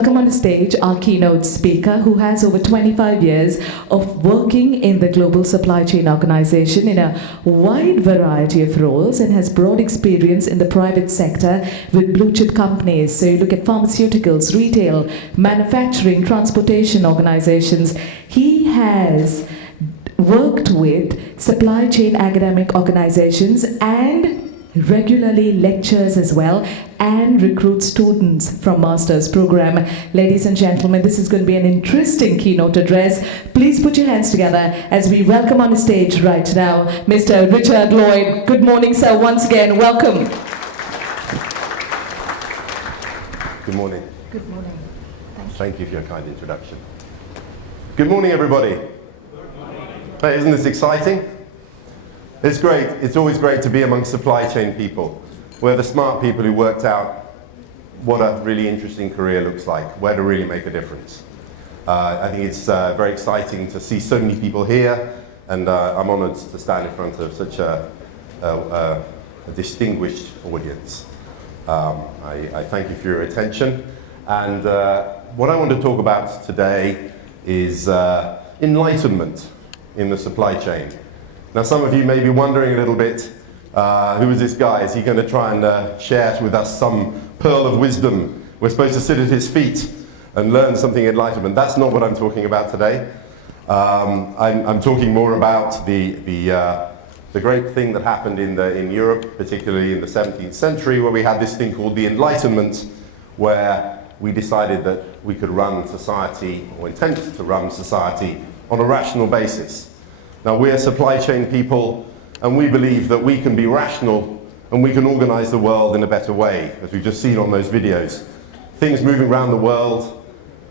Welcome on the stage our keynote speaker who has over 25 years of working in the global supply chain organization in a wide variety of roles and has broad experience in the private sector with blue chip companies. So you look at pharmaceuticals, retail, manufacturing, transportation organizations. He has worked with supply chain academic organizations and regularly lectures as well and recruits students from master's program. Ladies and gentlemen, this is going to be an interesting keynote address. Please put your hands together as we welcome on the stage right now Mr. Richard Lloyd. Good morning, sir. Once again, welcome. Good morning. Good morning. Thank you for your kind introduction. Good morning, everybody. Good morning. Hey, isn't this exciting? It's great. It's always great to be among supply chain people. We're the smart people who worked out what a really interesting career looks like, where to really make a difference. I think it's very exciting to see so many people here, and I'm honored to stand in front of such a distinguished audience. I thank you for your attention, and what I want to talk about today is enlightenment in the supply chain. Now, some of you may be wondering a little bit, who is this guy? Is he going to try and share with us some pearl of wisdom? We're supposed to sit at his feet and learn something enlightenment. That's not what I'm talking about today. I'm talking more about the great thing that happened in Europe, particularly in the 17th century, where we had this thing called the Enlightenment, where we decided that we could run society, or intended to run society, on a rational basis. Now, we're supply chain people, and we believe that we can be rational and we can organize the world in a better way, as we've just seen on those videos. Things moving around the world,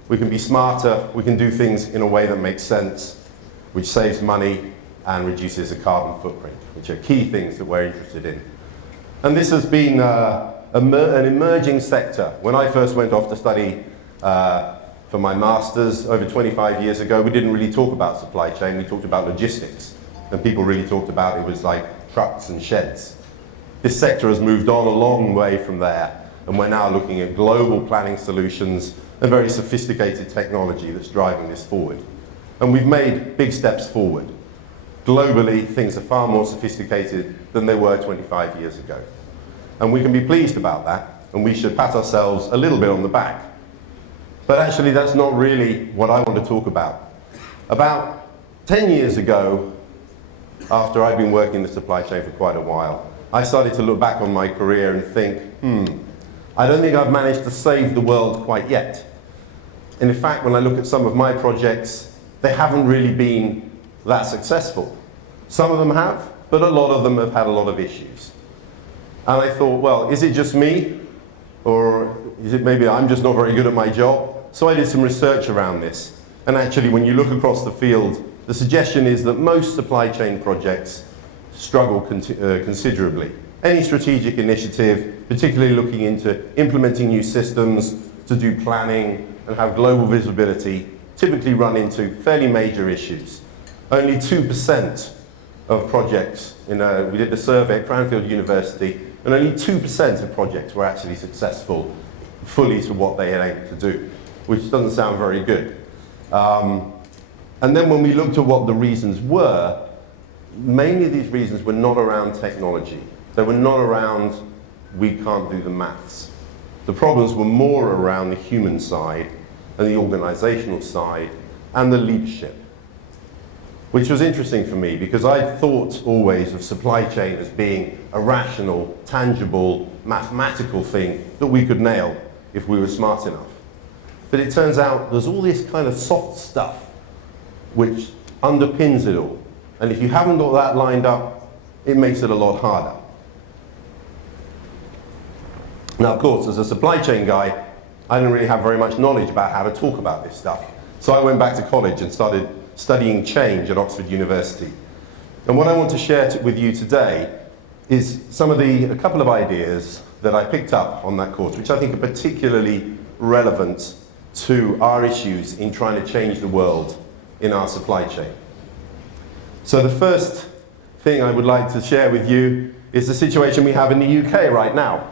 we can be smarter, we can do things in a way that makes sense, which saves money and reduces the carbon footprint, which are key things that we're interested in. And this has been an emerging sector. When I first went off to study for my master's over 25 years ago, we didn't really talk about supply chain, we talked about logistics. And people really talked about it was like trucks and sheds. This sector has moved on a long way from there, and we're now looking at global planning solutions and very sophisticated technology that's driving this forward. And we've made big steps forward. Globally, things are far more sophisticated than they were 25 years ago. And we can be pleased about that, and we should pat ourselves a little bit on the back. But actually, that's not really what I want to talk about. About 10 years ago, after I'd been working in the supply chain for quite a while, I started to look back on my career and think, I don't think I've managed to save the world quite yet. And in fact, when I look at some of my projects, they haven't really been that successful. Some of them have, but a lot of them have had a lot of issues. And I thought, well, is it just me? Or is it maybe I'm just not very good at my job? So I did some research around this. And actually, when you look across the field, the suggestion is that most supply chain projects struggle considerably. Any strategic initiative, particularly looking into implementing new systems to do planning and have global visibility, typically run into fairly major issues. Only 2% of projects, we did a survey at Cranfield University, and only 2% of projects were actually successful fully to what they had aimed to do, which doesn't sound very good. And then when we looked at what the reasons were, mainly these reasons were not around technology. They were not around, we can't do the maths. The problems were more around the human side and the organizational side and the leadership. Which was interesting for me because I thought always of supply chain as being a rational, tangible, mathematical thing that we could nail if we were smart enough. But it turns out there's all this kind of soft stuff which underpins it all. And if you haven't got that lined up, it makes it a lot harder. Now, of course, as a supply chain guy, I didn't really have very much knowledge about how to talk about this stuff. So I went back to college and started studying change at Oxford University. And what I want to share with you today is a couple of ideas that I picked up on that course, which I think are particularly relevant to our issues in trying to change the world in our supply chain. So the first thing I would like to share with you is the situation we have in the UK right now.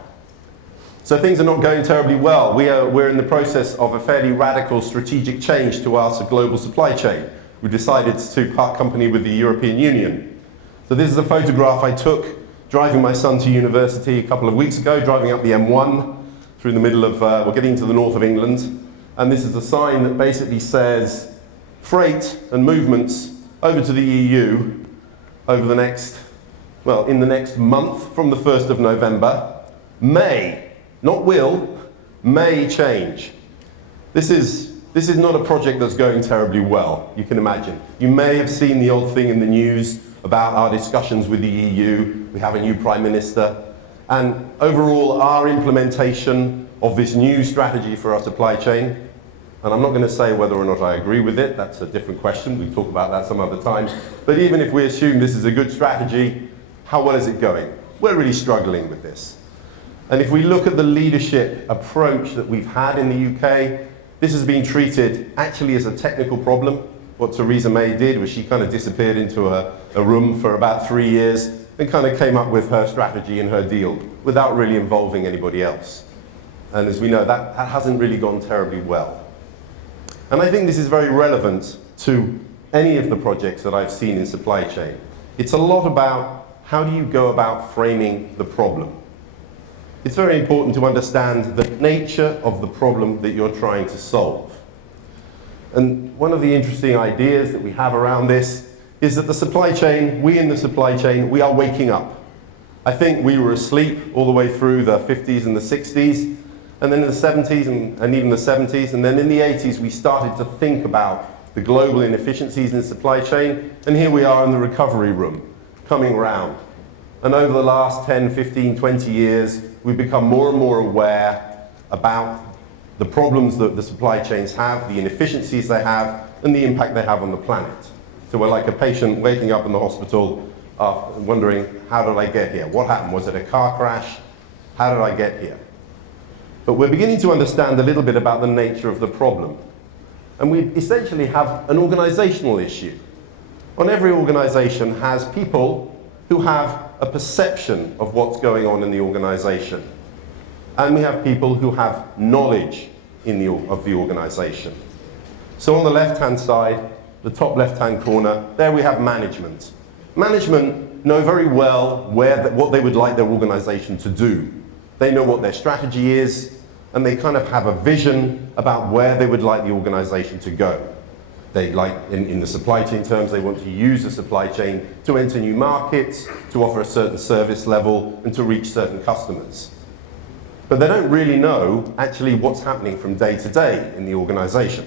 So things are not going terribly well. We're in the process of a fairly radical strategic change to our global supply chain. We decided to part company with the European Union. So this is a photograph I took driving my son to university a couple of weeks ago, driving up the M1 through the middle of, we're getting to the north of England. And this is a sign that basically says freight and movements over to the EU over the next, well, in the next month from the 1st of November, may, not will, may change. This is not a project that's going terribly well, you can imagine. You may have seen the odd thing in the news about our discussions with the EU. We have a new Prime Minister. And overall, our implementation of this new strategy for our supply chain, and I'm not going to say whether or not I agree with it, that's a different question, we can talk about that some other time. But even if we assume this is a good strategy, how well is it going? We're really struggling with this. And if we look at the leadership approach that we've had in the UK, this has been treated actually as a technical problem. What Theresa May did was she kind of disappeared into a room for about 3 years and kind of came up with her strategy and her deal without really involving anybody else. And as we know, that hasn't really gone terribly well. And I think this is very relevant to any of the projects that I've seen in supply chain. It's a lot about how do you go about framing the problem. It's very important to understand the nature of the problem that you're trying to solve. And one of the interesting ideas that we have around this is that the supply chain, we in the supply chain, we are waking up. I think we were asleep all the way through the 50s and the 60s, and then in the 70s and even the 70s, and then in the 80s we started to think about the global inefficiencies in the supply chain, and here we are in the recovery room, coming round. And over the last 10, 15, 20 years, we've become more and more aware about the problems that the supply chains have, the inefficiencies they have, and the impact they have on the planet. So we're like a patient waking up in the hospital wondering, how did I get here? What happened? Was it a car crash? How did I get here? But we're beginning to understand a little bit about the nature of the problem. And we essentially have an organizational issue. And every organization has people who have a perception of what's going on in the organization. And we have people who have knowledge of the organization. So on the left-hand side, the top left-hand corner, there we have management. Management know very well what they would like their organization to do. They know what their strategy is, and they kind of have a vision about where they would like the organization to go. They like, in the supply chain terms, they want to use the supply chain to enter new markets, to offer a certain service level, and to reach certain customers. But they don't really know actually what's happening from day to day in the organization.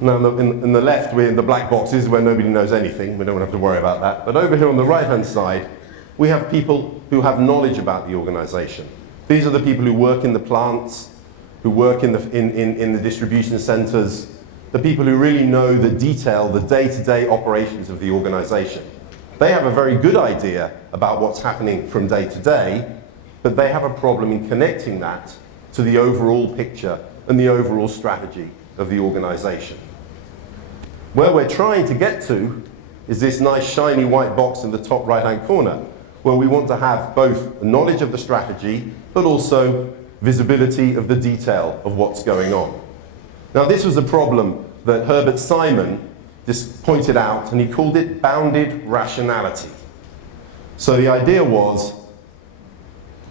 Now in the left, we're in the black boxes where nobody knows anything. We don't have to worry about that. But over here on the right-hand side, we have people who have knowledge about the organization. These are the people who work in the plants, who work in the distribution centers, the people who really know the detail, the day-to-day operations of the organization. They have a very good idea about what's happening from day to day, but they have a problem in connecting that to the overall picture and the overall strategy of the organization. Where we're trying to get to is this nice shiny white box in the top right-hand corner, where we want to have both knowledge of the strategy, but also visibility of the detail of what's going on. Now this was a problem that Herbert Simon just pointed out, and he called it bounded rationality. So the idea was,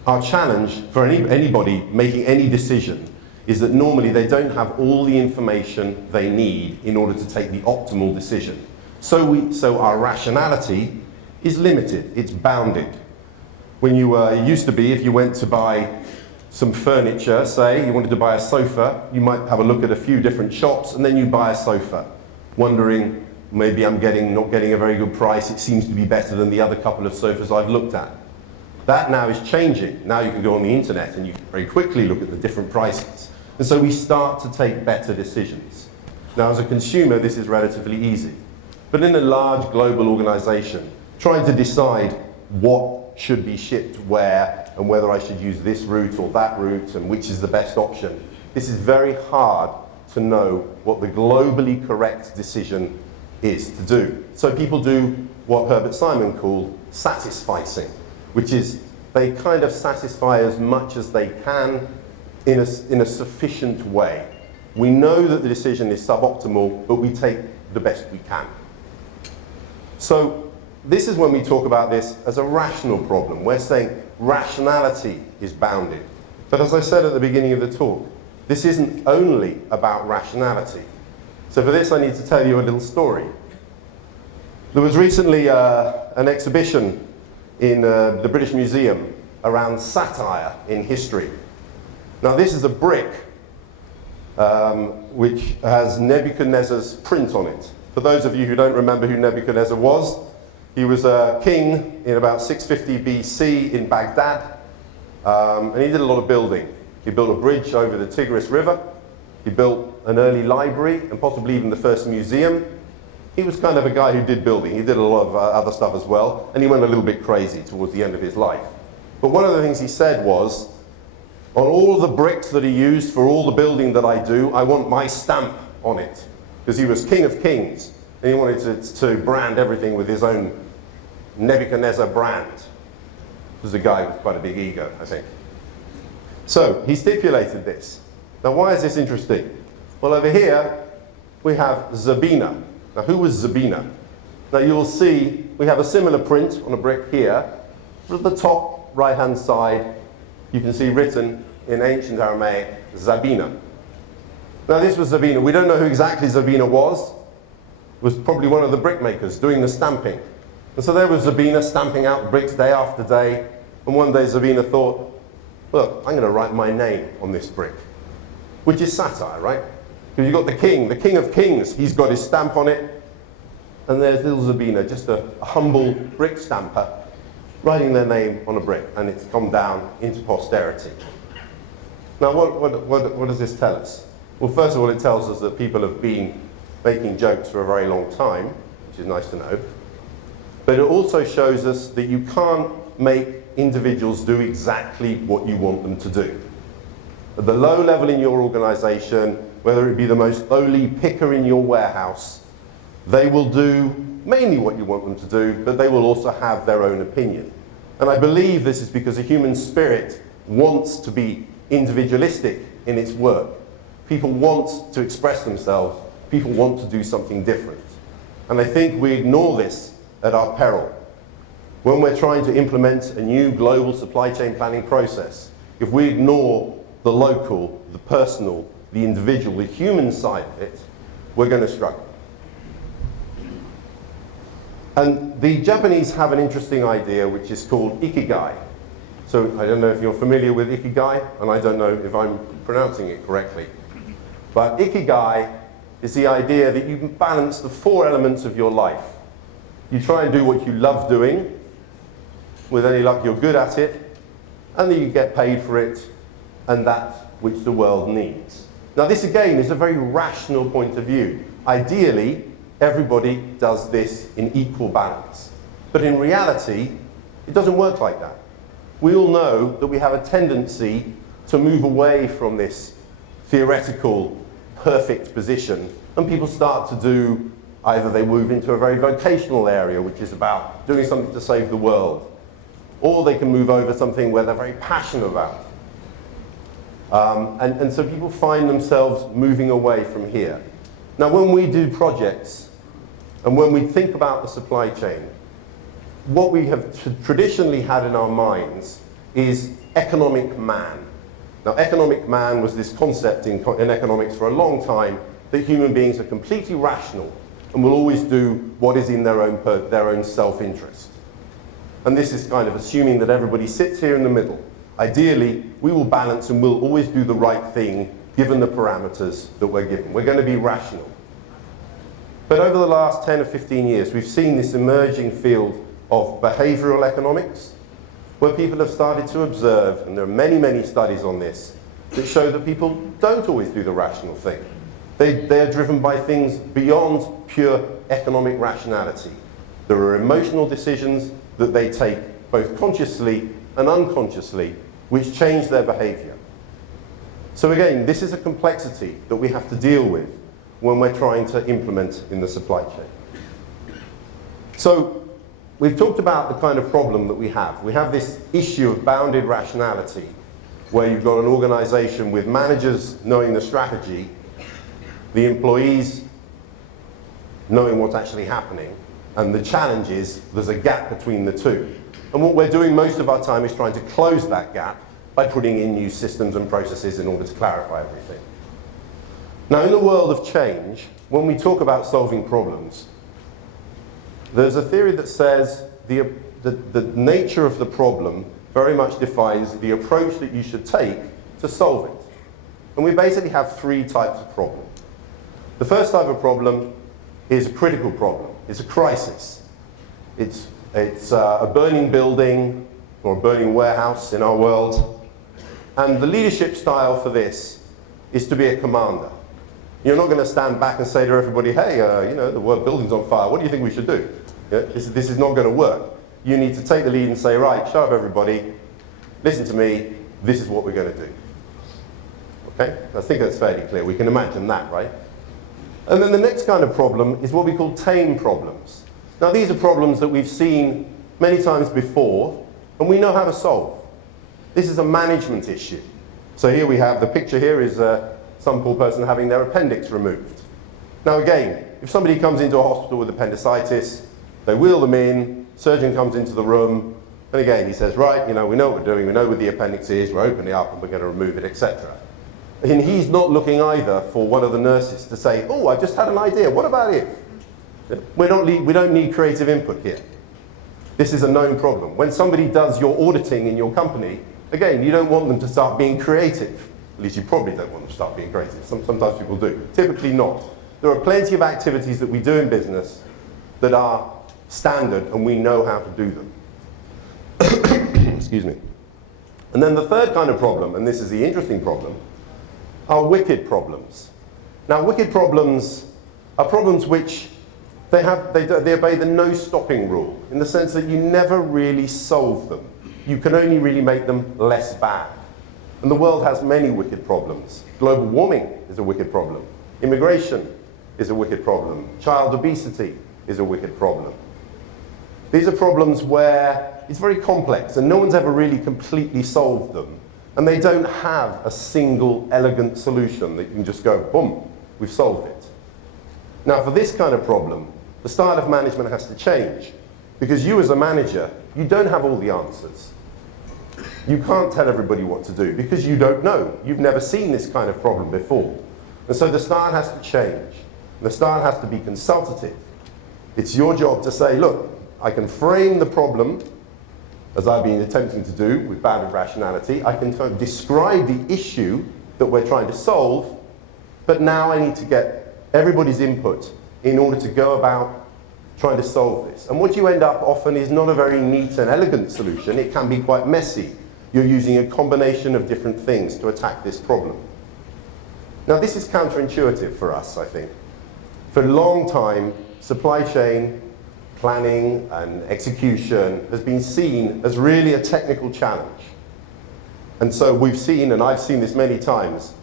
our challenge for anybody making any decision is that normally they don't have all the information they need in order to take the optimal decision. So our rationality is limited, it's bounded. When it used to be, if you went to buy some furniture, say you wanted to buy a sofa, you might have a look at a few different shops and then you buy a sofa, wondering maybe I'm not getting a very good price, it seems to be better than the other couple of sofas I've looked at. That now is changing. Now you can go on the internet and you can very quickly look at the different prices. And so we start to take better decisions. Now as a consumer, this is relatively easy. But in a large global organization, trying to decide what should be shipped where and whether I should use this route or that route and which is the best option, this is very hard to know what the globally correct decision is to do. So people do what Herbert Simon called satisficing, which is they kind of satisfy as much as they can in a sufficient way. We know that the decision is suboptimal, but we take the best we can. So this is when we talk about this as a rational problem. We're saying rationality is bounded. But as I said at the beginning of the talk, this isn't only about rationality. So for this, I need to tell you a little story. There was recently an exhibition in the British Museum around satire in history. Now this is a brick which has Nebuchadnezzar's print on it. For those of you who don't remember who Nebuchadnezzar was, he was a king in about 650 BC in Baghdad, and he did a lot of building. He built a bridge over the Tigris River, he built an early library, and possibly even the first museum. He was kind of a guy who did building. He did a lot of other stuff as well, and he went a little bit crazy towards the end of his life. But one of the things he said was, on all the bricks that he used for all the building that I do, I want my stamp on it. Because he was king of kings, and he wanted to brand everything with his own Nebuchadnezzar brand. He was a guy with quite a big ego, I think. So he stipulated this. Now why is this interesting? Well, over here we have Zabina. Now who was Zabina? Now you will see we have a similar print on a brick here. But at the top right-hand side you can see written in ancient Aramaic, Zabina. Now this was Zabina. We don't know who exactly Zabina was. It was probably one of the brickmakers doing the stamping. And so there was Zabina stamping out bricks day after day. And one day Zabina thought, look, I'm going to write my name on this brick. Which is satire, right? Because you've got the king of kings. He's got his stamp on it. And there's little Zabina, just a humble brick stamper, writing their name on a brick. And it's come down into posterity. Now what does this tell us? Well, first of all, it tells us that people have been making jokes for a very long time, which is nice to know. But it also shows us that you can't make individuals do exactly what you want them to do. At the low level in your organization, whether it be the most lowly picker in your warehouse, they will do mainly what you want them to do, but they will also have their own opinion. And I believe this is because the human spirit wants to be individualistic in its work. People want to express themselves. People want to do something different. And I think we ignore this at our peril. When we're trying to implement a new global supply chain planning process, if we ignore the local, the personal, the individual, the human side of it, we're going to struggle. And the Japanese have an interesting idea which is called Ikigai. So I don't know if you're familiar with Ikigai, and I don't know if I'm pronouncing it correctly. But Ikigai is the idea that you can balance the 4 elements of your life. You try and do what you love doing. With any luck, you're good at it. And then you get paid for it, and that which the world needs. Now this again is a very rational point of view. Ideally, everybody does this in equal balance. But in reality, it doesn't work like that. We all know that we have a tendency to move away from this theoretical, perfect position, and people start to do, either they move into a very vocational area, which is about doing something to save the world, or they can move over something where they're very passionate about. And so people find themselves moving away from here. Now when we do projects, and when we think about the supply chain, what we have traditionally had in our minds is economic man. Now economic man was this concept in economics for a long time, that human beings are completely rational and will always do what is in their own self-interest. And this is kind of assuming that everybody sits here in the middle. Ideally, we will balance and we'll always do the right thing given the parameters that we're given. We're going to be rational. But over the last 10 or 15 years, we've seen this emerging field of behavioral economics, where people have started to observe, and there are many, many studies on this, that show that people don't always do the rational thing. They are driven by things beyond pure economic rationality. There are emotional decisions that they take both consciously and unconsciously, which change their behavior. So again, this is a complexity that we have to deal with when we're trying to implement in the supply chain. So we've talked about the kind of problem that we have. We have this issue of bounded rationality, where you've got an organization with managers knowing the strategy, the employees knowing what's actually happening, and the challenge is there's a gap between the two. And what we're doing most of our time is trying to close that gap by putting in new systems and processes in order to clarify everything. Now, in the world of change, when we talk about solving problems, there's a theory that says the nature of the problem very much defines the approach that you should take to solve it. And we basically have three types of problem. The first type of problem is a critical problem. It's a crisis. It's a burning building or a burning warehouse in our world. And the leadership style for this is to be a commander. You're not going to stand back and say to everybody, hey, you know, the building's on fire. What do you think we should do? Yeah, this is not going to work. You need to take the lead and say, right, shut up everybody. Listen to me. This is what we're going to do. Okay? I think that's fairly clear. We can imagine that, right? And then the next kind of problem is what we call tame problems. Now, these are problems that we've seen many times before, and we know how to solve. This is a management issue. So here we have, the picture here is some poor person having their appendix removed. Now again, if somebody comes into a hospital with appendicitis, they wheel them in, surgeon comes into the room, and again he says, right, you know, we know what we're doing, we know where the appendix is, we're opening it up and we're going to remove it, etc. And he's not looking either for one of the nurses to say, oh, I just had an idea, what about if? We don't need creative input here. This is a known problem. When somebody does your auditing in your company, again, you don't want them to start being creative. At least you probably don't want them to start being creative. Sometimes people do. Typically not. There are plenty of activities that we do in business that are standard and we know how to do them. Excuse me. And then the third kind of problem, and this is the interesting problem, are wicked problems. Now, wicked problems are problems which they obey the no stopping rule, in the sense that you never really solve them. You can only really make them less bad. And the world has many wicked problems. Global warming is a wicked problem. Immigration is a wicked problem. Child obesity is a wicked problem. These are problems where it's very complex and no one's ever really completely solved them. And they don't have a single elegant solution that you can just go, boom, we've solved it. Now, for this kind of problem, the style of management has to change, because you as a manager, you don't have all the answers. You can't tell everybody what to do because you don't know. You've never seen this kind of problem before. And so the style has to change. The style has to be consultative. It's your job to say, look, I can frame the problem, as I've been attempting to do with bounded rationality. I can kind of describe the issue that we're trying to solve, but now I need to get everybody's input in order to go about trying to solve this. And what you end up often is not a very neat and elegant solution. It can be quite messy. You're using a combination of different things to attack this problem. Now, this is counterintuitive for us, I think. For a long time, supply chain planning and execution has been seen as really a technical challenge. And so we've seen, and I've seen this many times,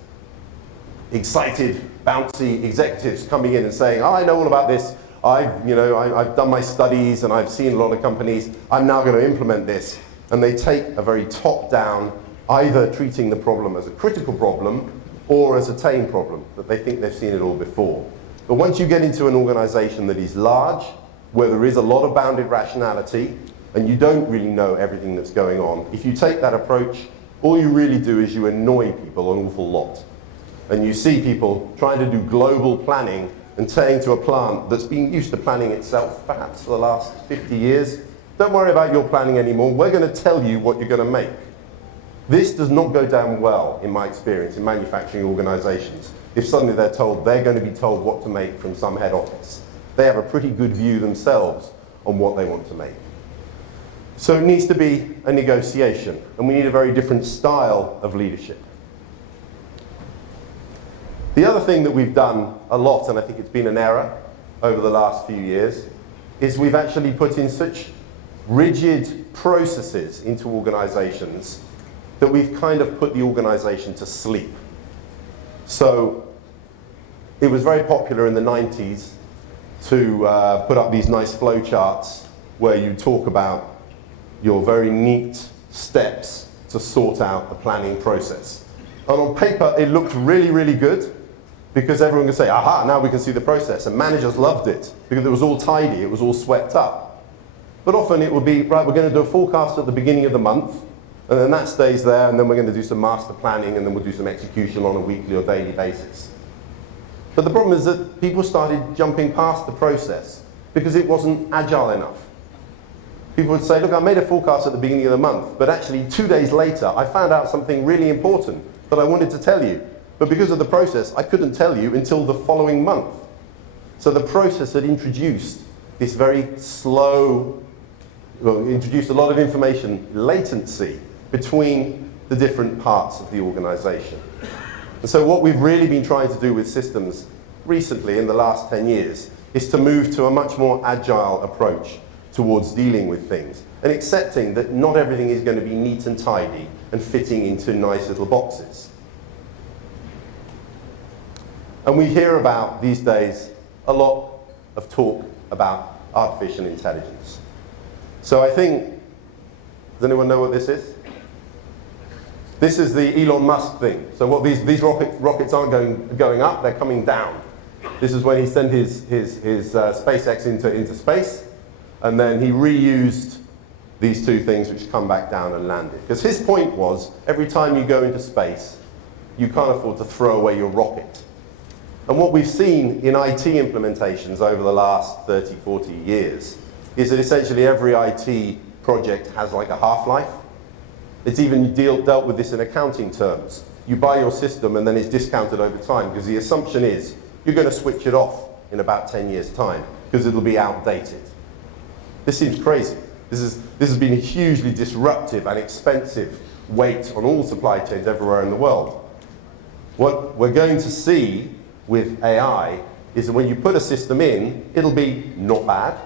excited, bouncy executives coming in and saying, oh, I know all about this. I've done my studies and I've seen a lot of companies. I'm now going to implement this. And they take a very top-down, either treating the problem as a critical problem or as a tame problem, that they think they've seen it all before. But once you get into an organization that is large, where there is a lot of bounded rationality, and you don't really know everything that's going on, if you take that approach, all you really do is you annoy people an awful lot. And you see people trying to do global planning and saying to a plant that's been used to planning itself, perhaps for the last 50 years, don't worry about your planning anymore, we're going to tell you what you're going to make. This does not go down well, in my experience, in manufacturing organizations, if suddenly they're told they're going to be told what to make from some head office. They have a pretty good view themselves on what they want to make. So it needs to be a negotiation, and we need a very different style of leadership. The other thing that we've done a lot, and I think it's been an error over the last few years, is we've actually put in such rigid processes into organizations that we've kind of put the organization to sleep. So it was very popular in the 90s to put up these nice flow charts where you talk about your very neat steps to sort out the planning process. And on paper, it looked really, really good, because everyone could say, aha, now we can see the process. And managers loved it, because it was all tidy, it was all swept up. But often it would be, right, we're going to do a forecast at the beginning of the month, and then that stays there, and then we're going to do some master planning, and then we'll do some execution on a weekly or daily basis. But the problem is that people started jumping past the process, because it wasn't agile enough. People would say, look, I made a forecast at the beginning of the month, but actually 2 days later, I found out something really important that I wanted to tell you. But because of the process, I couldn't tell you until the following month. So the process had introduced this very slow, well, introduced a lot of information latency between the different parts of the organization. And so what we've really been trying to do with systems recently in the last 10 years is to move to a much more agile approach towards dealing with things and accepting that not everything is going to be neat and tidy and fitting into nice little boxes. And we hear about, these days, a lot of talk about artificial intelligence. So I think, does anyone know what this is? This is the Elon Musk thing. So what these rockets aren't going up, they're coming down. This is when he sent his SpaceX into space, and then he reused these two things which come back down and landed. Because his point was, every time you go into space, you can't afford to throw away your rocket. And what we've seen in IT implementations over the last 30, 40 years is that essentially every IT project has like a half-life. It's even dealt with this in accounting terms. You buy your system and then it's discounted over time, because the assumption is you're going to switch it off in about 10 years' time because it'll be outdated. This seems crazy. This has been a hugely disruptive and expensive weight on all supply chains everywhere in the world. What we're going to see with AI is that when you put a system in, it'll be not bad,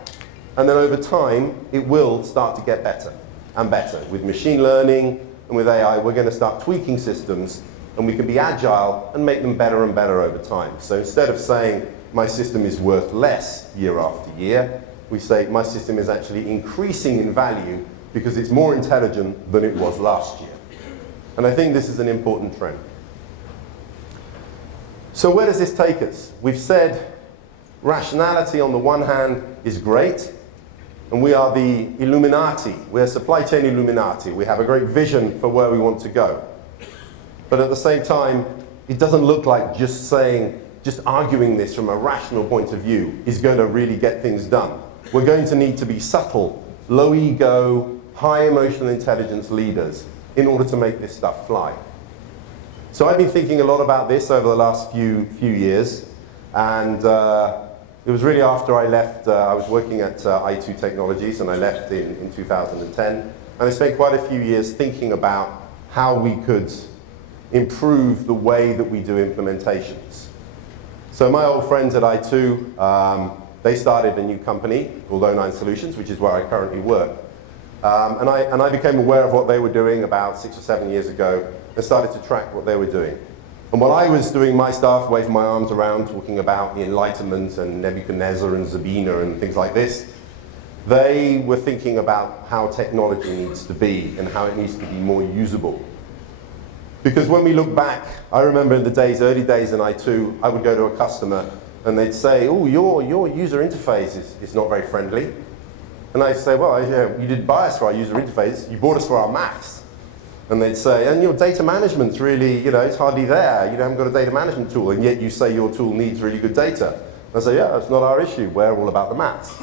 and then over time it will start to get better and better. With machine learning and with AI, we're going to start tweaking systems, and we can be agile and make them better and better over time. So instead of saying my system is worth less year after year, we say my system is actually increasing in value because it's more intelligent than it was last year. And I think this is an important trend. So where does this take us? We've said rationality on the one hand is great, and we are the Illuminati. We're supply chain Illuminati. We have a great vision for where we want to go. But at the same time, it doesn't look like just arguing this from a rational point of view is going to really get things done. We're going to need to be subtle, low ego, high emotional intelligence leaders in order to make this stuff fly. So I've been thinking a lot about this over the last few years, and it was really after I left. I was working at i2 Technologies, and I left in 2010, and I spent quite a few years thinking about how we could improve the way that we do implementations. So my old friends at i2, they started a new company called 09 Solutions, which is where I currently work. And I became aware of what they were doing about 6 or 7 years ago, and started to track what they were doing. And while I was doing my stuff, waving my arms around, talking about the Enlightenment and Nebuchadnezzar and Zabina and things like this, they were thinking about how technology needs to be and how it needs to be more usable. Because when we look back, I remember in the early days in i2, I would go to a customer and they'd say, oh, your user interface is not very friendly. And I'd say, well, yeah, you didn't buy us for our user interface, you bought us for our maths. And they'd say, and your data management's really, it's hardly there. You haven't got a data management tool, and yet you say your tool needs really good data. And I say, yeah, that's not our issue. We're all about the maths.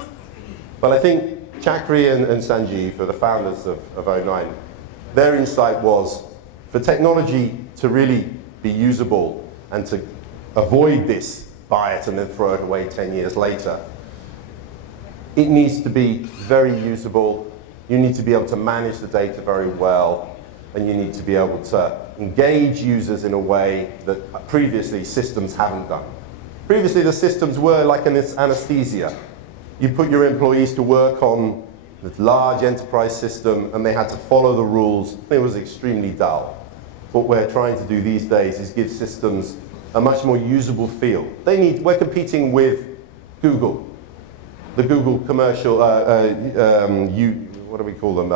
But I think Chakri and Sanjeev, the founders of 09, their insight was, for technology to really be usable and to avoid this buy it and then throw it away 10 years later, it needs to be very usable. You need to be able to manage the data very well, and you need to be able to engage users in a way that previously systems haven't done. Previously the systems were like an anesthesia. You put your employees to work on this large enterprise system and they had to follow the rules. It was extremely dull. What we're trying to do these days is give systems a much more usable feel. We're competing with Google. the Google commercial, what do we call them,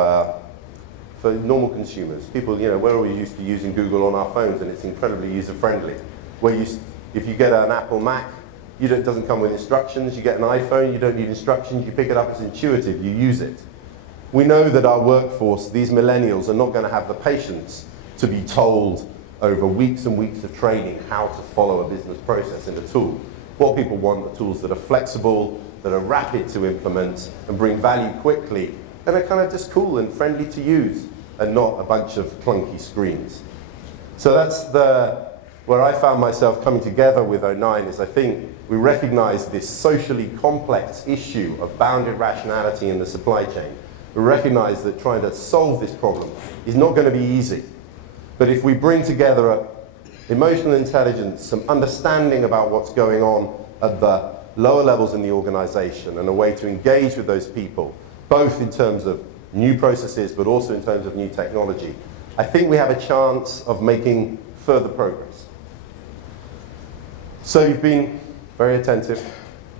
for normal consumers. People, we're always used to using Google on our phones, and it's incredibly user-friendly. If you get an Apple Mac, it doesn't come with instructions. You get an iPhone, you don't need instructions. You pick it up, it's intuitive, you use it. We know that our workforce, these millennials, are not going to have the patience to be told over weeks and weeks of training how to follow a business process in a tool. What people want are tools that are flexible, that are rapid to implement, and bring value quickly, and are kind of just cool and friendly to use, and not a bunch of clunky screens. So that's where I found myself coming together with '09, is I think we recognize this socially complex issue of bounded rationality in the supply chain. We recognize that trying to solve this problem is not going to be easy. But if we bring together emotional intelligence, some understanding about what's going on at the lower levels in the organization, and a way to engage with those people, both in terms of new processes, but also in terms of new technology, I think we have a chance of making further progress. So you've been very attentive.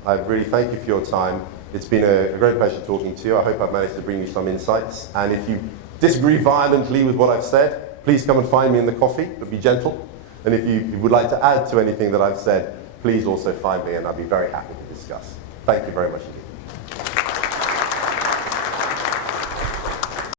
I really thank you for your time. It's been a great pleasure talking to you. I hope I've managed to bring you some insights. And if you disagree violently with what I've said, please come and find me in the coffee, but be gentle. And if you would like to add to anything that I've said, please also find me, and I'll be very happy to discuss. Thank you very much indeed.